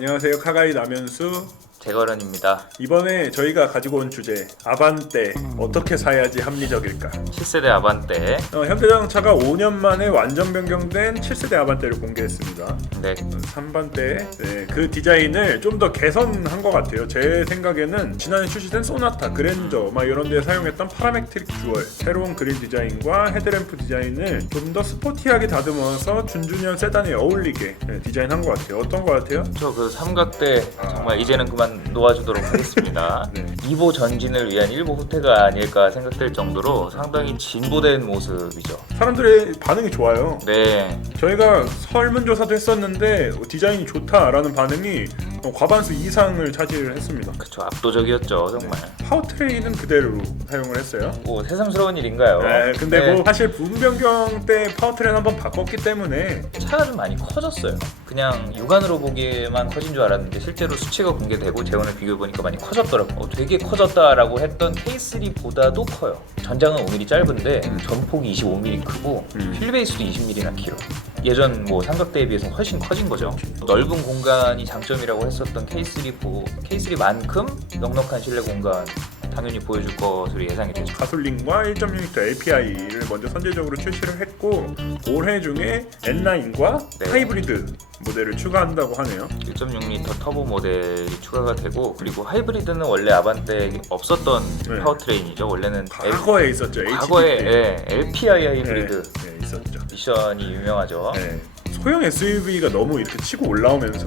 안녕하세요. 카가이 남현수. 재거런입니다. 이번에 저희가 가지고 온 주제 아반떼 어떻게 사야지 합리적일까? 7세대 아반떼. 현대자동차가 5년 만에 완전 변경된 7세대 아반떼를 공개했습니다. 네. 3반떼. 네, 그 디자인을 좀 더 개선한 것 같아요. 제 생각에는 지난해 출시된 소나타, 그랜저 막 이런 데 사용했던 파라메트릭 듀얼 새로운 그릴 디자인과 헤드램프 디자인을 좀 더 스포티하게 다듬어서 준준형 세단에 어울리게 디자인한 것 같아요. 어떤 것 같아요? 저 그 삼각대 정말 이제는 그만 놓아주도록 하겠습니다. 네. 2보 전진을 위한 1보 후퇴가 아닐까 생각될 정도로 상당히 진보된 모습이죠. 사람들의 반응이 좋아요. 네. 저희가 설문조사도 했었는데 디자인이 좋다라는 반응이 과반수 이상을 차지를 했습니다. 그쵸, 압도적이었죠 정말. 파워트레인은 그대로 사용을 했어요. 뭐 새삼스러운 일인가요? 네, 근데 네. 뭐 사실 부분 변경 때 파워트레인 한번 바꿨기 때문에 차가 좀 많이 커졌어요. 그냥 육안으로 보기에만 커진 줄 알았는데 실제로 수치가 공개되고 재원을 비교해보니까 많이 커졌더라고요. 되게 커졌다라고 했던 K3보다도 커요. 전장은 5mm 짧은데 전폭이 25mm 크고 휠베이스도 20mm나 길어. 예전 뭐 삼각대에 비해서 훨씬 커진 거죠. 넓은 공간이 장점이라고 했었던 K3만큼 넉넉한 실내 공간 당연히 보여줄 것으로 예상이 되죠. 가솔린과 1.6L API를 먼저 선제적으로 출시를 했고 올해 중에 N9과 네. 하이브리드 모델을 추가한다고 하네요. 1.6L 터보 모델이 추가가 되고, 그리고 하이브리드는 원래 아반떼에 없었던 네. 파워트레인이죠. 원래는 과거에 있었죠. 과거에 HD 때. LPI 하이브리드 네, 있었죠. 미션이 유명하죠. 네. 소형 SUV가 너무 이렇게 치고 올라오면서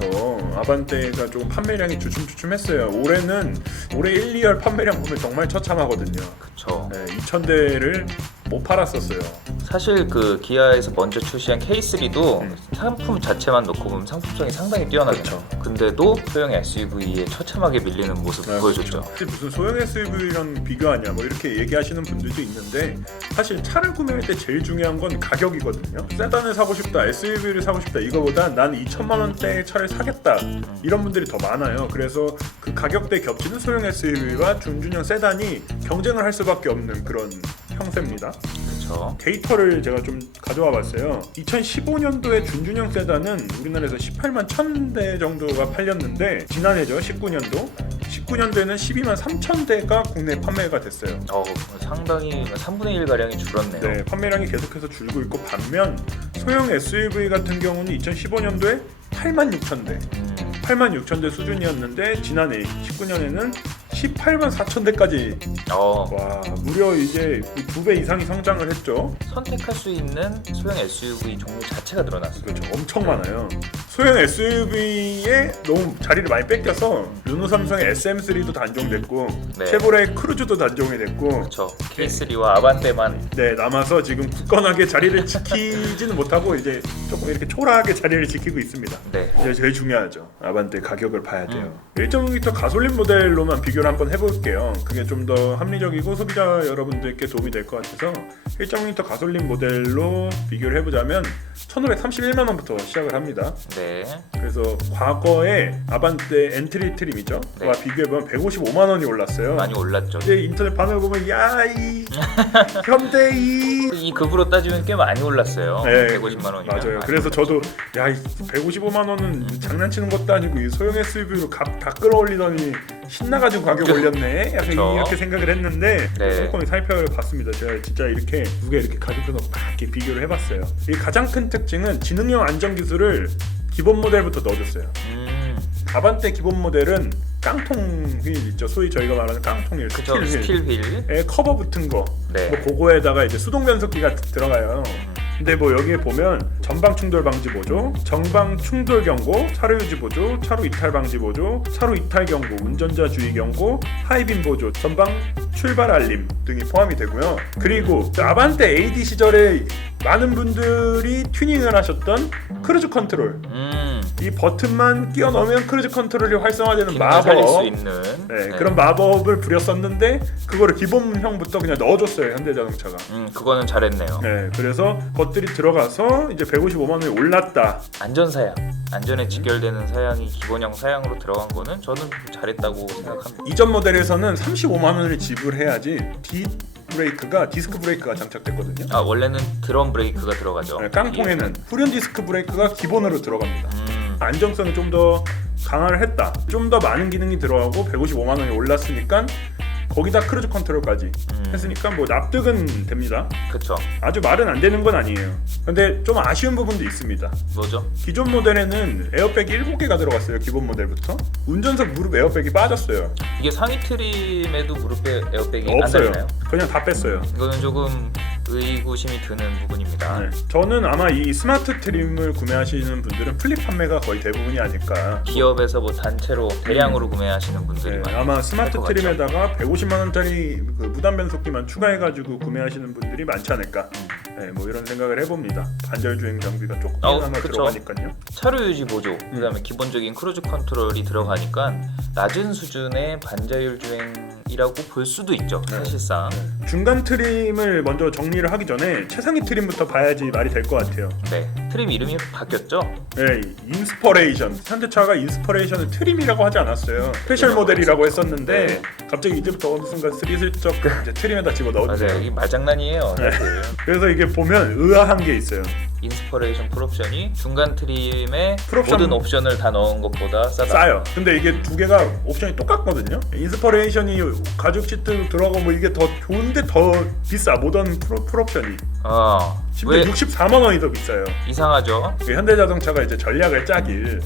아반떼가 좀 판매량이 주춤주춤했어요. 올해 1, 2월 판매량 보면 정말 처참하거든요. 그쵸. 네, 2,000대를 못 팔았었어요. 사실 그 기아에서 먼저 출시한 K3도 상품 자체만 놓고 보면 상품성이 상당히 뛰어나죠. 근데도 소형 SUV에 처참하게 밀리는 모습 보여줬죠. 그렇죠. 무슨 소형 SUV랑 비교하냐 뭐 이렇게 얘기하시는 분들도 있는데 사실 차를 구매할 때 제일 중요한 건 가격이거든요. 세단을 사고 싶다, SUV를 사고 싶다 이거보다 난 2천만 원대의 차를 사겠다 이런 분들이 더 많아요. 그래서 그 가격대 겹치는 소형 SUV와 준준형 세단이 경쟁을 할 수밖에 없는 그런 형세입니다. 그렇죠. 데이터를 제가 좀 가져와 봤어요. 2015년도에 준준형 세단은 우리나라에서 18만 1,000대 정도가 팔렸는데 지난해죠. 19년도에는 12만 3,000대가 국내 판매가 됐어요. 상당히 3분의 1 가량이 줄었네요. 네, 판매량이 계속해서 줄고 있고 반면 소형 SUV 같은 경우는 2015년도에 8만 6,000대, 8만 6,000대 수준이었는데 지난해 19년에는 18만 4,000대까지 와 무려 이제 2배 이상이 성장을 했죠. 선택할 수 있는 소형 SUV 종류 자체가 늘어났어요. 그렇죠. 엄청 많아요. 소형 SUV에 너무 자리를 많이 뺏겨서 르노 삼성의 SM3도 단종됐고 네. 쉐보레 크루즈도 단종이 됐고 그렇죠. K3와 아반떼만 네 남아서 지금 굳건하게 자리를 지키지는 못하고 이제 조금 이렇게 초라하게 자리를 지키고 있습니다. 네. 이제 제일 중요하죠. 아반떼 가격을 봐야 돼요. 1.6L 가솔린 모델로만 비교를 한번 해볼게요. 그게 좀 더 합리적이고 소비자 여러분들께 도움이 될 것 같아서 1.6L 가솔린 모델로 비교를 해보자면 1,531만 원부터 시작을 합니다. 네. 그래서 과거에 아반떼 엔트리 트림이죠. 네. 와 비교해보면 155만 원이 올랐어요. 많이 올랐죠. 이제 인터넷 반응을 보면 야이 현대이 이 급으로 따지면 꽤 많이 올랐어요. 네, 150만 원이면. 맞아요. 그래서 저도 야, 155만 원은 장난치는 것도 아니고 이 소형 SUV로 다 끌어올리더니 신나가지고 가격 올렸네. 약간 그쵸. 이렇게 생각을 했는데 네. 꼼꼼히 살펴봤습니다. 제가 진짜 이렇게 두 개 이렇게 가격표로 막 이렇게 비교를 해봤어요. 이 가장 큰 특징은 지능형 안전 기술을 기본 모델부터 넣어줬어요. 아반떼 기본 모델은 깡통 휠 있죠. 소위 저희가 말하는 깡통 휠, 그쵸. 스틸 스틸 휠. 휠에 커버 붙은 거. 네. 뭐 그거에다가 이제 수동 변속기가 들어가요. 근데 뭐 여기에 보면 전방 충돌 방지 보조, 정방 충돌 경고, 차로 유지 보조, 차로 이탈 방지 보조, 차로 이탈 경고, 운전자 주의 경고, 하이빔 보조, 전방 출발 알림 등이 포함이 되고요. 그리고 아반떼 AD 시절에 많은 분들이 튜닝을 하셨던 크루즈 컨트롤, 이 버튼만 끼워 넣으면 크루즈 컨트롤이 활성화되는 마법, 살릴 수 있는 네, 그런 마법을 부렸었는데 그거를 기본형부터 그냥 넣어줬어요. 현대자동차가. 그거는 잘했네요. 네, 그래서 것들이 들어가서 이제 155만 원이 올랐다. 안전사양, 안전에 직결되는 사양이 기본형 사양으로 들어간 거는 저는 잘했다고 생각합니다. 이전 모델에서는 35만 원을 지불해야지 디스크 브레이크가 장착됐거든요. 원래는 드럼 브레이크가 들어가죠. 네, 깡통에는 후륜 디스크 브레이크가 기본으로 들어갑니다. 안정성이 좀 더 강화를 했다. 좀 더 많은 기능이 들어가고 155만 원이 올랐으니까 거기다 크루즈 컨트롤까지 했으니까 뭐 납득은 됩니다. 그쵸. 아주 말은 안 되는 건 아니에요. 근데 좀 아쉬운 부분도 있습니다. 뭐죠? 기존 모델에는 에어백이 7개가 들어갔어요. 기본 모델부터. 운전석 무릎 에어백이 빠졌어요. 이게 상위 트림에도 무릎 에어백이 안 없어요. 달리나요? 그냥 다 뺐어요. 이거는 조금 의구심이 드는 부분입니다. 네. 저는 아마 이 스마트 트림을 구매하시는 분들은 플립 판매가 거의 대부분이 아닐까. 기업에서 뭐 단체로 대량으로 구매하시는 분들이 네, 많이 아마 스마트 것 같죠. 트림에다가 150만 원짜리 그 무단 변속기만 추가해가지고 구매하시는 분들이 많지 않을까. 네, 뭐 이런 생각을 해봅니다. 반절 주행 장비가 조금이나마 그쵸. 들어가니까요. 차로 유지 보조, 그다음에 기본적인 크루즈 컨트롤이 들어가니까 낮은 수준의 반자율 주행이라고 볼 수도 있죠. 네. 사실상. 중간 트림을 먼저 정리를 하기 전에 최상위 트림부터 봐야지 말이 될 것 같아요. 네. 트림 이름이 바뀌었죠? 네, 인스퍼레이션. 현대차가 인스퍼레이션을 트림이라고 하지 않았어요. 스페셜 모델이라고 했었는데 네. 갑자기 이제부터 어느 순간 스리슬쩍 이제 트림에다 집어 맞아요. 넣어주세요. 이게 말장난이에요. 사실. 그래서 이게 보면 의아한 게 있어요. 인스퍼레이션 풀옵션이 중간 트림에 풀옵션- 모든 옵션을 다 넣은 것보다 싸다. 싸요. 근데 이게 두 개가 옵션이 똑같거든요. 인스퍼레이션이 가죽 시트 들어가고 뭐 이게 더 좋은데 더 비싸. 모던 풀옵션이. 심지어 왜 64만 원이 더 비싸요. 이상하죠? 현대자동차가 이제 전략을 짜길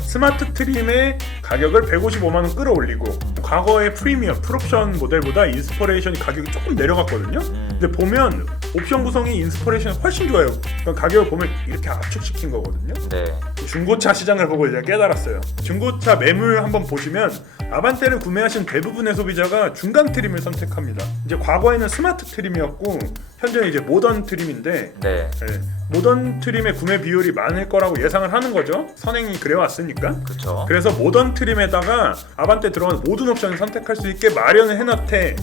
스마트 트림의 가격을 155만 원 끌어올리고 과거의 프리미엄 풀옵션 모델보다 인스퍼레이션이 가격이 조금 내려갔거든요. 근데 보면 옵션 구성이 인스퍼레이션이 훨씬 좋아요. 그러니까 가격을 보면 이렇게 압축시킨 거거든요. 네. 중고차 시장을 보고 이제 깨달았어요. 중고차 매물 한번 보시면 아반떼를 구매하신 대부분의 소비자가 중간 트림을 선택합니다. 이제 과거에는 스마트 트림이었고 현재는 이제 모던 트림인데 네. 네, 모던 트림의 구매 비율이 많을 거라고 예상을 하는 거죠. 선행이 그래왔으니까. 그렇죠. 그래서 모던 트림에다가 아반떼 들어가는 모든 옵션을 선택할 수 있게 마련을 해놓되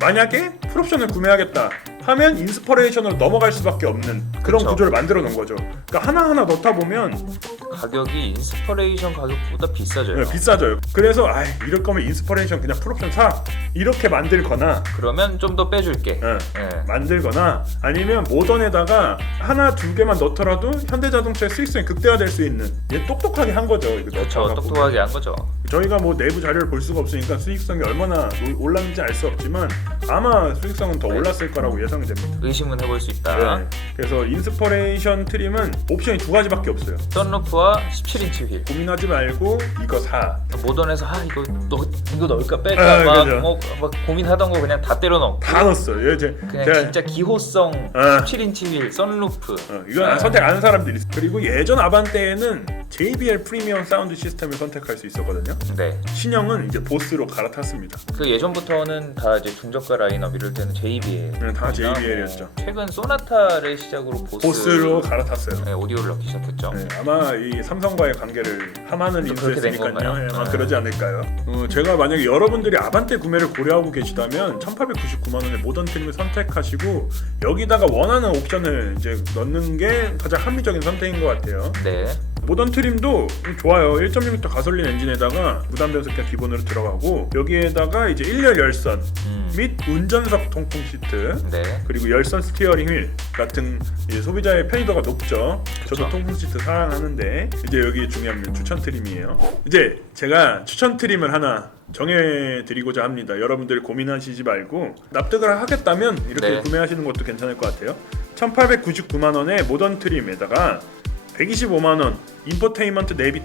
만약에 풀옵션을 구매하겠다 하면 인스퍼레이션으로 넘어갈 수밖에 없는 그런 그쵸. 구조를 만들어 놓은 거죠. 그러니까 하나하나 넣다 보면 가격이 인스퍼레이션 가격보다 비싸져요. 네, 비싸져요. 그래서 이럴 거면 인스퍼레이션 그냥 풀옵션 사 이렇게 만들거나 그러면 좀 더 빼줄게. 네, 네. 만들거나 아니면 모던에다가 하나 두 개만 넣더라도 현대자동차의 수익성이 극대화될 수 있는 얘 똑똑하게 한 거죠. 이거 그렇죠. 넣다가 똑똑하게 한 거죠. 저희가 뭐 내부 자료를 볼 수가 없으니까 수익성이 얼마나 올랐는지 알 수 없지만 아마 수익성은 더 네. 올랐을 거라고 예상이 됩니다. 의심은 해볼 수 있다. 네. 그래서 인스퍼레이션 트림은 옵션이 두 가지밖에 없어요. 선루프와 17인치 휠. 고민하지 말고 이거 사. 모던에서 이거 넣을까 뺄까 막, 그죠. 막 고민하던 거 그냥 다 때려 넣고 다 넣었어요. 그냥 진짜 기호성 17인치 휠 선루프. 이건 선택 안 하는 사람들이 있어요. 그리고 예전 아반떼에는 JBL 프리미엄 사운드 시스템을 선택할 수 있었거든요. 네. 신형은 이제 보스로 갈아탔습니다. 그 예전부터는 다 이제 중저가 라인업 이럴 때는 JBL. 네, 다 JBL이었죠. 최근 소나타를 시작으로 보스로 갈아탔어요. 네, 오디오를 넣기 시작했죠. 네, 아마 이 삼성과의 관계를 탐하는 또 그렇게 된 인수했으니까요. 건가요? 네, 아마 네. 그러지 않을까요? 제가 만약에 여러분들이 아반떼 구매를 고려하고 계시다면 1,899만 원의 모던 트림을 선택하시고 여기다가 원하는 옵션을 이제 넣는 게 가장 합리적인 선택인 것 같아요. 네. 모던 트림도 좋아요. 1.6L 가솔린 엔진에다가 무단 변속기가 기본으로 들어가고 여기에다가 이제 1열 열선 및 운전석 통풍 시트 네. 그리고 열선 스티어링 휠 같은 이제 소비자의 편의도가 높죠. 저도 그쵸. 통풍 시트 사랑하는데 이제 여기 중요한 건 추천 트림이에요. 이제 제가 추천 트림을 하나 정해드리고자 합니다. 여러분들이 고민하시지 말고 납득을 하겠다면 이렇게 네. 구매하시는 것도 괜찮을 것 같아요. 1,899만 원의 모던 트림에다가 125만 원 인포테인먼트 내비 2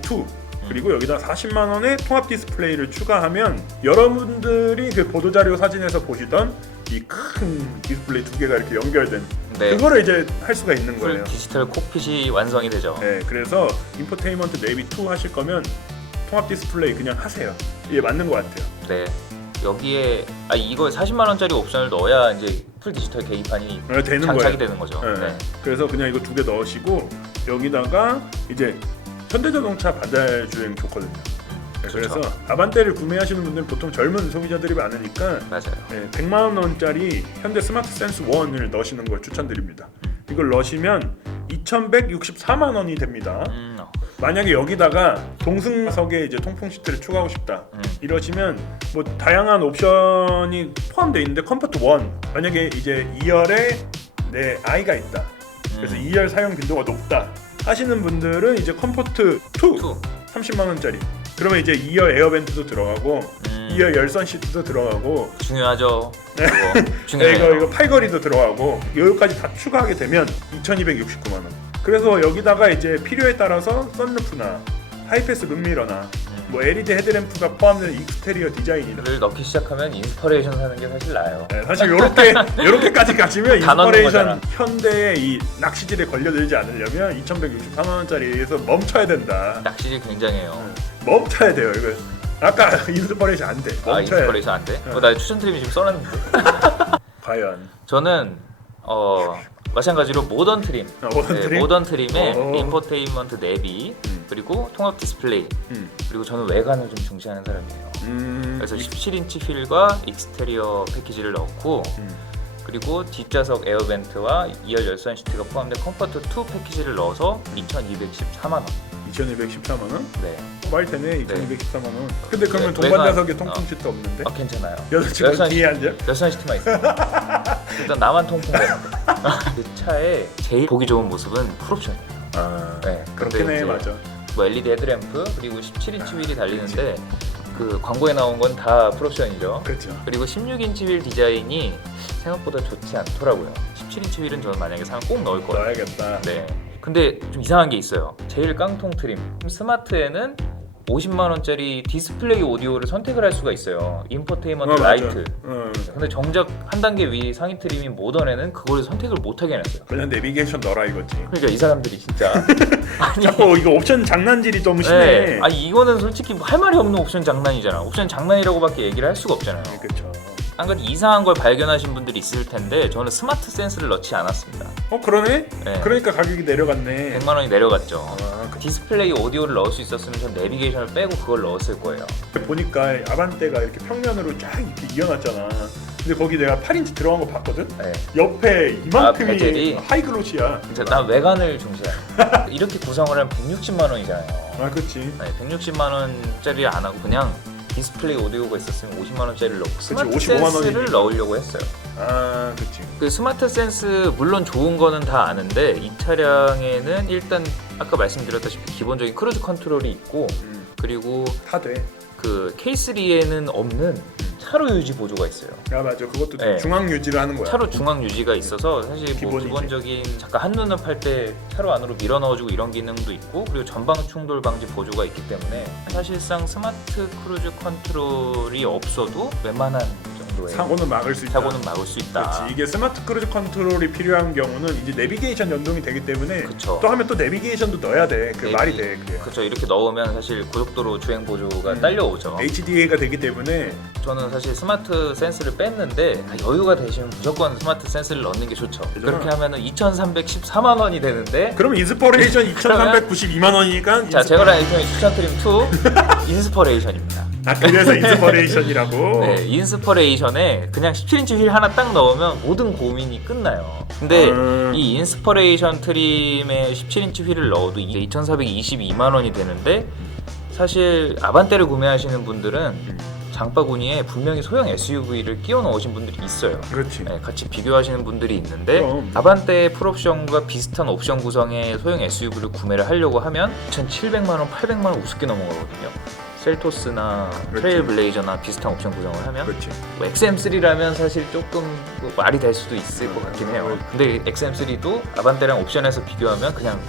그리고 여기다 40만 원의 통합 디스플레이를 추가하면 여러분들이 그 보도자료 사진에서 보시던 이 큰 디스플레이 두 개가 이렇게 연결된 네. 그거를 이제 할 수가 있는 풀 거예요. 디지털 콕핏이 완성이 되죠. 네, 그래서 인포테인먼트 내비 2 하실 거면 통합 디스플레이 그냥 하세요. 이게 맞는 것 같아요. 네. 여기에 이거 40만 원짜리 옵션을 넣어야 이제 풀 디지털 계기판이 되는 장착이 거예요. 되는 거죠. 네. 네. 그래서 그냥 이거 두 개 넣으시고 여기다가 이제 현대자동차 반달 주행 좋거든요. 네, 그렇죠. 그래서 아반떼를 구매하시는 분들은 보통 젊은 소비자들이 많으니까 맞아요. 100만 원짜리 현대 스마트 센스 1을 넣으시는 걸 추천드립니다. 이걸 넣으시면 2,164만 원이 됩니다. 만약에 여기다가 동승석에 이제 통풍 시트를 추가하고 싶다 이러시면 뭐 다양한 옵션이 포함되어 있는데 컴포트 1 만약에 이제 2열에 내 아이가 있다 그래서 2열 사용 빈도가 높다 하시는 분들은 이제 컴포트 2 30만 원짜리. 그러면 이제 2열 에어벤트도 들어가고 2열 열선 시트도 들어가고 중요하죠. 네. 그거 중요해요. 이거 팔걸이도 들어가고 여기까지 다 추가하게 되면 2,269만 원. 그래서 여기다가 이제 필요에 따라서 썬루프나 하이패스 룸미러나 뭐 LED 헤드램프가 포함된 익스테리어 디자인이나 를 넣기 시작하면 인스퍼레이션 사는 게 사실 나아요. 네, 사실 요렇게까지 가시면 다 넣는 인스퍼레이션 거잖아. 현대의 이 낚시질에 걸려들지 않으려면 2,164만 원짜리에서 멈춰야 된다. 낚시질 굉장해요. 멈춰야 돼요. 이거 아까 인스퍼레이션 안 돼. 아, 멈춰야 돼. 인스퍼레이션 안 돼? 나 추천 트림이 지금 써놨는데. 과연 저는 마찬가지로 모던 트림. 모던 트림? 모던 트림에 어. 인포테인먼트 내비 그리고 통합 디스플레이 그리고 저는 외관을 좀 중시하는 사람이에요. 그래서 17인치 휠과 익스테리어 패키지를 넣고 그리고 뒷좌석 에어벤트와 2열 열선 시트가 포함된 컴포트 2 패키지를 넣어서 2,214만 원. 2,214만 원? 네. 말 되네. 2,214만 원. 근데 그러면 네, 동반 외관- 좌석에 통풍 시트 없는데? 괜찮아요. 여자친구 뒤에 앉아? 열선 시트만 있어요. 일단 나만 통풍 되는데. 그 차의 제일 보기 좋은 모습은 풀옵션이에요. 아, 네. 그렇긴 근데 해. 이제 맞아. 뭐 LED 헤드램프 그리고 17인치 휠이 달리는데 그 광고에 나온 건 다 풀옵션이죠. 그렇죠. 그리고 16인치 휠 디자인이 생각보다 좋지 않더라고요. 17인치 휠은 저는 만약에 사면 꼭 넣을 거예요. 넣어야겠다. 네. 근데 좀 이상한 게 있어요. 제일 깡통 트림 스마트에는 50만 원짜리 디스플레이 오디오를 선택을 할 수가 있어요. 인포테인먼트 맞아. 라이트. 어. 근데 정작 한 단계 위 상위 트림인 모던에는 그걸 선택을 못 하게 해놨어요. 그냥 내비게이션 넣어라 이거지. 그러니까 이 사람들이 진짜 아니, 자꾸 이거 옵션 장난질이 너무 심해. 네. 아니 이거는 솔직히 할 말이 없는 옵션 장난이잖아. 옵션 장난이라고밖에 얘기를 할 수가 없잖아요. 그렇죠. 한 가지 이상한 걸 발견하신 분들이 있을 텐데 저는 스마트 센스를 넣지 않았습니다. 그러네? 네. 그러니까 가격이 내려갔네. 100만 원이 내려갔죠. 아, 디스플레이 오디오를 넣을 수 있었으면 전 내비게이션을 빼고 그걸 넣었을 거예요. 보니까 아반떼가 이렇게 평면으로 쫙 이렇게 이어놨잖아. 근데 거기 내가 8인치 들어간 거 봤거든? 네. 옆에 이만큼이 베젤이? 하이글로시야. 진짜 난 외관을 중시해요. 이렇게 구성을 하면 160만 원이잖아요. 아, 그렇지. 네, 160만 원짜리 안 하고 그냥 디스플레이 오디오가 있었으면 50만 원짜리를 넣고 스마트 55만 센스를 원이지. 넣으려고 했어요. 아, 그렇지. 그 스마트 센스 물론 좋은 거는 다 아는데 이 차량에는 일단 아까 말씀드렸다시피 기본적인 크루즈 컨트롤이 있고 그리고 다 돼. 그 K3에는 없는 차로 유지 보조가 있어요. 야, 맞아. 그것도 네. 중앙 유지를 하는 거야. 차로 중앙 유지가 있어서 사실 뭐 기본이지. 기본적인 잠깐 한눈을 팔 때 차로 안으로 밀어 넣어주고 이런 기능도 있고 그리고 전방 충돌 방지 보조가 있기 때문에 사실상 스마트 크루즈 컨트롤이 없어도 웬만한 정도의 사고는 막을 수 있다. 사고는 막을 수 있다. 그렇지. 이게 스마트 크루즈 컨트롤이 필요한 경우는 이제 내비게이션 연동이 되기 때문에 그쵸. 또 하면 또 내비게이션도 넣어야 돼. 그 내비- 말이 돼. 그게. 그렇죠. 이렇게 넣으면 사실 고속도로 주행 보조가 딸려오죠. HDA가 되기 때문에 저는 사실 스마트 센스를 뺐는데 여유가 되시면 무조건 스마트 센스를 넣는 게 좋죠. 그렇게 하면은 2,314만 원이 되는데 그럼 인스퍼레이션 2,392만 원이니까 자 제가 아이템의 추천 트림 2 인스퍼레이션입니다. 그래서 인스퍼레이션이라고. 네, 인스퍼레이션에 그냥 17인치 휠 하나 딱 넣으면 모든 고민이 끝나요. 근데 이 인스퍼레이션 트림에 17인치 휠을 넣어도 이게 2,422만 원이 되는데 사실 아반떼를 구매하시는 분들은 장바구니에 분명히 소형 SUV를 끼워 넣으신 분들이 있어요. 그렇지. 네, 같이 비교하시는 분들이 있는데 그럼. 아반떼 풀옵션과 비슷한 옵션 구성의 소형 SUV를 구매를 하려고 하면 2,700만 원, 800만 원 우습게 넘어가거든요. 셀토스나 그렇지. 트레일블레이저나 비슷한 옵션 구성을 하면 그렇지. 뭐 XM3라면 사실 조금 뭐 말이 될 수도 있을 것 같긴 해요. 근데 XM3도 아반떼랑 옵션에서 비교하면 그냥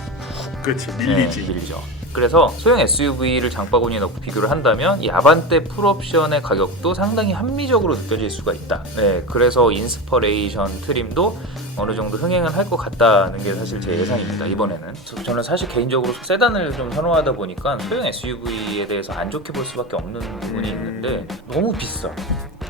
그렇지. 밀리지. 네, 밀리죠. 그래서 소형 SUV를 장바구니에 넣고 비교를 한다면 이 아반떼 풀옵션의 가격도 상당히 합리적으로 느껴질 수가 있다. 네, 그래서 인스퍼레이션 트림도 어느 정도 흥행을 할 것 같다는 게 사실 제 예상입니다. 이번에는 저는 사실 개인적으로 세단을 좀 선호하다 보니까 소형 SUV에 대해서 안 좋게 볼 수밖에 없는 부분이 있는데 너무 비싸.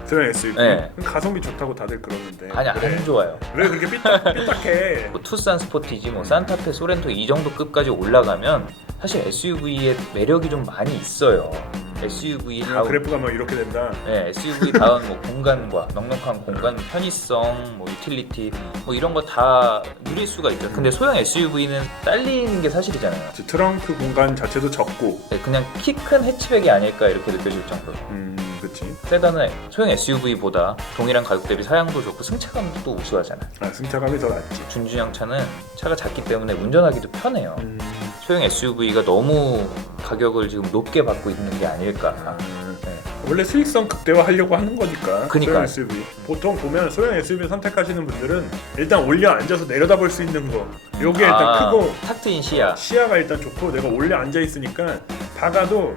소형 SUV. 네. 가성비 좋다고 다들 그러는데. 아니 그래. 안 좋아요. 왜 그렇게 삐딱해? 뭐 투싼 스포티지, 뭐 산타페, 소렌토 이 정도 급까지 올라가면 사실 SUV의 매력이 좀 많이 있어요. SUV 다운, 그래프가 뭐 이렇게 된다. 네, SUV 다운 뭐 공간과 넉넉한 공간, 편의성, 뭐 유틸리티, 뭐 이런 거 다 누릴 수가 있죠. 근데 소형 SUV는 딸리는 게 사실이잖아요. 트렁크 공간 자체도 적고. 네, 그냥 키 큰 해치백이 아닐까 이렇게 느껴질 정도로. 그렇지. 세단은 소형 SUV보다 동일한 가격 대비 사양도 좋고 승차감도 또 우수하잖아. 승차감이 더 낫지. 준준형 차는 차가 작기 때문에 운전하기도 편해요. 소형 SUV가 너무 가격을 지금 높게 받고 있는 게 아닐까. 네. 원래 수익성 극대화 하려고 하는 거니까. 그니까요. 소형 SUV. 보통 보면 소형 SUV 선택하시는 분들은 일단 올려 앉아서 내려다볼 수 있는 거. 요게 일단 크고 탁 트인 시야. 시야가 일단 좋고 내가 올려 앉아 있으니까 박아도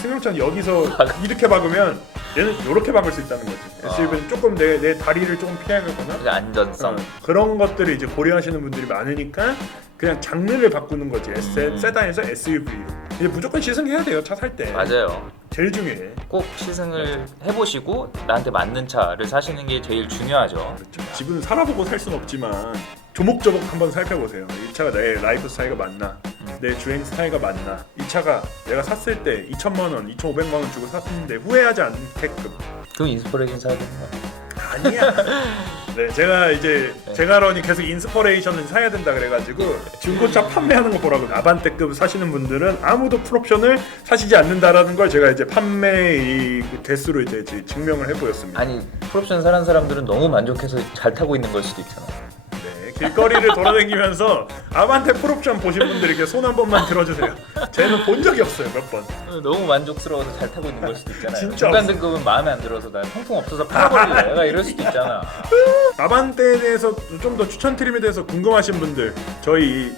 승용차는 여기서 이렇게 박으면 얘는 이렇게 박을 수 있다는 거지. SUV는 조금 내 다리를 조금 피하거나 그 안전성. 그런 것들을 이제 고려하시는 분들이 많으니까 그냥 장르를 바꾸는 거지. 세단에서 SUV로. 이제 무조건 시승해야 돼요. 차 살 때. 맞아요. 제일 중요해. 꼭 시승을 해보시고 나한테 맞는 차를 사시는 게 제일 중요하죠. 그렇죠. 집은 살아보고 살 수는 없지만 조목조목 한번 살펴보세요. 이 차가 내 라이프 스타일과 맞나? 내 주행 스타일과 맞나? 이 차가 내가 샀을 때 2,000만 원, 2,500만 원 주고 샀는데 후회하지 않게끔. 그럼 인스퍼레이션 사야 되는 거야. 아니야. 네, 제가 이제 제가런이 계속 인스퍼레이션을 사야 된다 그래가지고 중고차 판매하는 거 보라고. 아반떼급 사시는 분들은 아무도 풀옵션을 사시지 않는다라는 걸 제가 이제 판매 이 대수로 이제 증명을 해보였습니다. 아니 풀옵션 사는 사람들은 너무 만족해서 잘 타고 있는 걸 수도 있잖아. 네, 길거리를 돌아다니면서 아반떼 풀옵션 보신 분들 이렇게 손 한 번만 들어주세요. 쟤는 본 적이 없어요, 몇 번. 너무 만족스러워서 잘 타고 있는 걸 수도 있잖아요. 진짜 중간 없어. 등급은 마음에 안 들어서 나 통풍 없어서 팔아버릴래. 내가 이럴 수도 있잖아. 아반떼에 대해서 좀 더 추천 트림에 대해서 궁금하신 분들 저희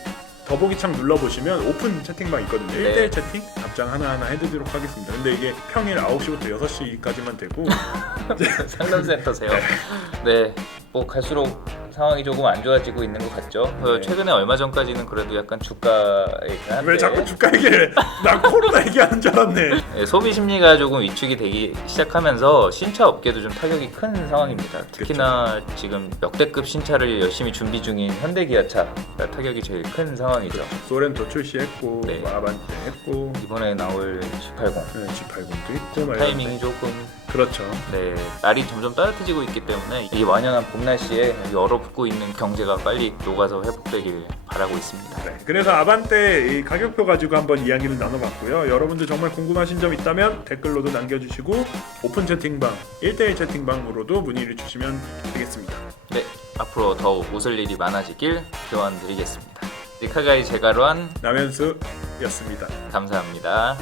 더보기 창 눌러보시면 오픈 채팅방 있거든요. 네. 1대1 채팅 답장 하나하나 해드리도록 하겠습니다. 근데 이게 평일 9시부터 6시까지만 되고 상담센터세요. 네, 뭐 갈수록 상황이 조금 안 좋아지고 있는 것 같죠. 네. 최근에 얼마 전까지는 그래도 약간 주가이긴 한데 왜 자꾸 주가 얘기를 해? 나 코로나 얘기하는 줄 알았네. 네, 소비 심리가 조금 위축이 되기 시작하면서 신차 업계도 좀 타격이 큰 상황입니다. 특히나 지금 역대급 신차를 열심히 준비 중인 현대기아차가 타격이 제일 큰 상황이죠. 소렌토 출시했고 네. 아반떼 했고 이번에 나올 G80 네, G80도 있고 막 타이밍이 이런데. 조금 그렇죠. 네, 날이 점점 따뜻해지고 있기 때문에 이 완연한 봄 날씨에 여기 얼어붙고 있는 경제가 빨리 녹아서 회복되길 바라고 있습니다. 네, 그래서 아반떼 이 가격표 가지고 한번 이야기를 나눠봤고요. 여러분들 정말 궁금하신 점 있다면 댓글로도 남겨주시고 오픈 채팅방, 1대1 채팅방으로도 문의를 주시면 되겠습니다. 네, 앞으로 더욱 웃을 일이 많아지길 기원드리겠습니다. 리카가이 제가로한 남현수였습니다. 감사합니다.